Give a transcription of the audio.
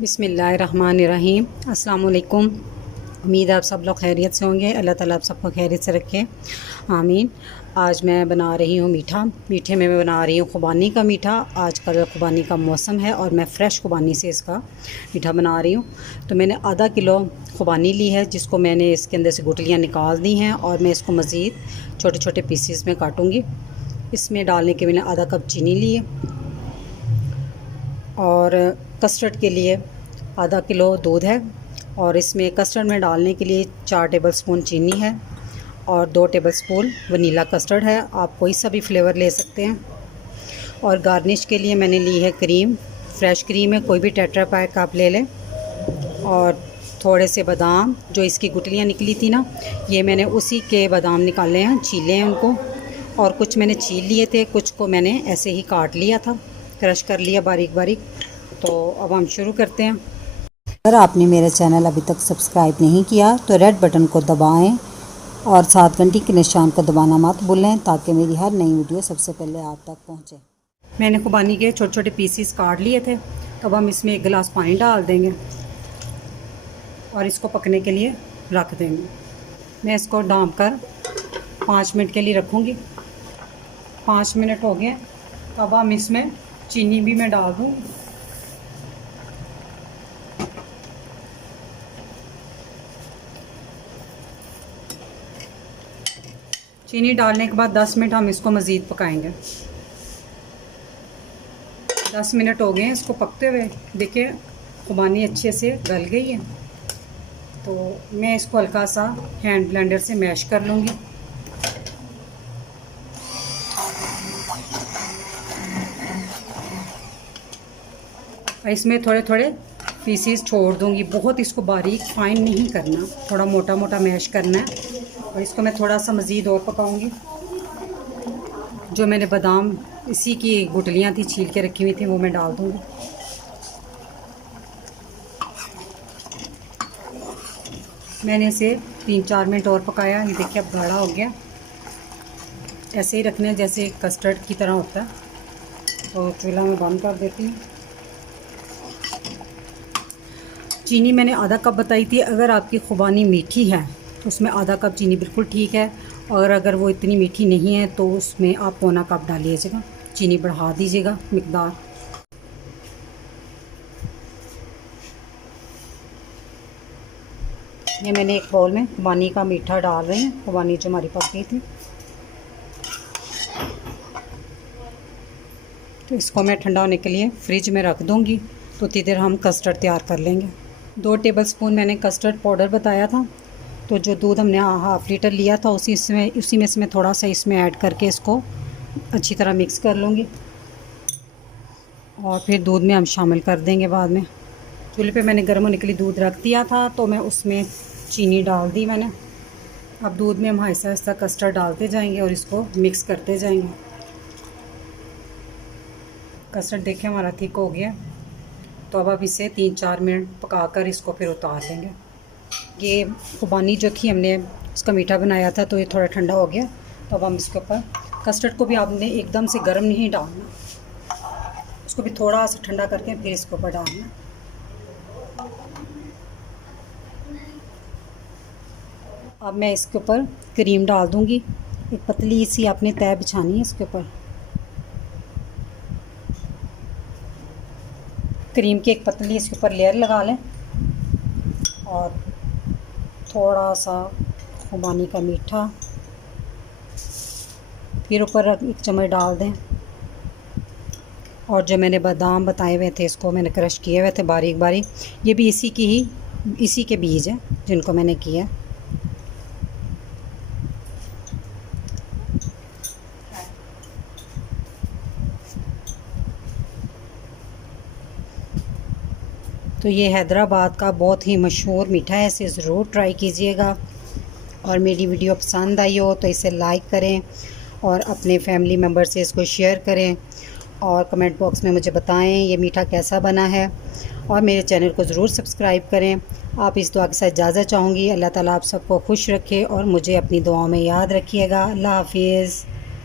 बिस्मिल्लाहिर्रहमानिर्रहीम। अस्सलाम वालेकुम। उम्मीद है आप सब लोग खैरियत से होंगे। अल्लाह ताला आप सबको खैरियत से रखे, आमीन। आज मैं बना रही हूँ मीठा। मीठे में मैं बना रही हूँ खुबानी का मीठा। आजकल खुबानी का मौसम है और मैं फ़्रेश खुबानी से इसका मीठा बना रही हूँ। तो मैंने आधा किलो खुबानी ली है, जिसको मैंने इसके अंदर से गुठलियाँ निकाल दी हैं और मैं इसको मज़ीद छोटे छोटे पीसीस में काटूँगी। इसमें डालने के मैंने आधा कप चीनी ली है और कस्टर्ड के लिए आधा किलो दूध है और इसमें कस्टर्ड में डालने के लिए 4 टेबलस्पून चीनी है और 2 टेबलस्पून वनीला कस्टर्ड है। आप कोई सा भी फ्लेवर ले सकते हैं। और गार्निश के लिए मैंने ली है क्रीम, फ्रेश क्रीम है, कोई भी टेट्रा पैक आप ले लें। और थोड़े से बादाम, जो इसकी गुठलियाँ निकली थी ना, ये मैंने उसी के बादाम निकाले हैं, छीले हैं उनको। और कुछ मैंने छील लिए थे, कुछ को मैंने ऐसे ही काट लिया था, क्रश कर लिया बारीक बारीक। तो अब हम शुरू करते हैं। अगर आपने मेरा चैनल अभी तक सब्सक्राइब नहीं किया तो रेड बटन को दबाएं और साथ घंटी के निशान को दबाना मत भूलें, ताकि मेरी हर नई वीडियो सबसे पहले आप तक पहुंचे। मैंने खुबानी के छोटे छोटे पीसीस काट लिए थे। तो अब हम इसमें 1 गिलास पानी डाल देंगे और इसको पकने के लिए रख देंगे। मैं इसको ढाँप कर 5 मिनट के लिए रखूँगी। 5 मिनट हो गए। अब हम इसमें चीनी भी मैं डाल दूँ। चीनी डालने के बाद 10 मिनट हम इसको मज़ीद पकाएंगे। 10 मिनट हो गए हैं इसको पकते हुए। देखिए खुबानी अच्छे से गल गई है। तो मैं इसको हल्का सा हैंड ब्लेंडर से मैश कर लूँगी। इसमें थोड़े थोड़े पीसीस छोड़ दूँगी। बहुत इसको बारीक फाइन नहीं करना, थोड़ा मोटा मोटा मैश करना है। और इसको मैं थोड़ा सा मज़ीद और पकाऊंगी। जो मैंने बादाम इसी की गुठलियाँ थी छील के रखी हुई थी, वो मैं डाल दूँगी। मैंने इसे 3-4 मिनट और पकाया। ये देखिए अब गाढ़ा हो गया। ऐसे ही रखना है जैसे कस्टर्ड की तरह होता है। तो चूल्हा में बंद कर देती हूँ। चीनी मैंने आधा कप बताई थी। अगर आपकी खुबानी मीठी है तो उसमें आधा कप चीनी बिल्कुल ठीक है, और अगर वो इतनी मीठी नहीं है तो उसमें आप पौना कप डालिएगा, चीनी बढ़ा दीजिएगा मिकदार। ये मैंने एक बाउल में खुबानी का मीठा डाल रही हूँ, खुबानी जो हमारी पक गई थी। तो इसको मैं ठंडा होने के लिए फ्रिज में रख दूँगी। तो उतनी देर हम कस्टर्ड तैयार कर लेंगे। 2 टेबलस्पून मैंने कस्टर्ड पाउडर बताया था। तो जो दूध हमने हाफ़ लीटर लिया था उसी में से मैं थोड़ा सा इसमें ऐड करके इसको अच्छी तरह मिक्स कर लूँगी। और फिर दूध में हम शामिल कर देंगे बाद में। चूल्हे पे मैंने गर्म होने के लिए दूध रख दिया था, तो मैं उसमें चीनी डाल दी मैंने। अब दूध में हम आहिस्ता आहिस्ता कस्टर्ड डालते जाएंगे और इसको मिक्स करते जाएंगे। कस्टर्ड देखिए हमारा थिक हो गया। तो अब आप इसे 3-4 मिनट पकाकर इसको फिर उतार लेंगे। ये खुबानी जो थी हमने उसका मीठा बनाया था, तो ये थोड़ा ठंडा हो गया। तो अब हम इसके ऊपर कस्टर्ड को भी आपने एकदम से गर्म नहीं डालना, उसको भी थोड़ा सा ठंडा करके फिर इसके ऊपर डालना। अब मैं इसके ऊपर क्रीम डाल दूँगी। एक पतली सी आपने तह बिछानी है इसके ऊपर। क्रीम की एक पतली इसके ऊपर लेयर लगा लें और थोड़ा सा खुबानी का मीठा फिर ऊपर 1 चम्मच डाल दें। और जो मैंने बादाम बताए हुए थे, इसको मैंने क्रश किए हुए थे बारीक बारीक। ये भी इसी के बीज हैं जिनको मैंने किया। तो ये हैदराबाद का बहुत ही मशहूर मीठा है, इसे ज़रूर ट्राई कीजिएगा। और मेरी वीडियो पसंद आई हो तो इसे लाइक करें और अपने फैमिली मेम्बर से इसको शेयर करें। और कमेंट बॉक्स में मुझे बताएं ये मीठा कैसा बना है। और मेरे चैनल को ज़रूर सब्सक्राइब करें। आप इस दुआ के साथ इजाज़त चाहूँगी। अल्लाह ताला आप सबको खुश रखे और मुझे अपनी दुआओं में याद रखिएगा। अल्लाह हाफिज़।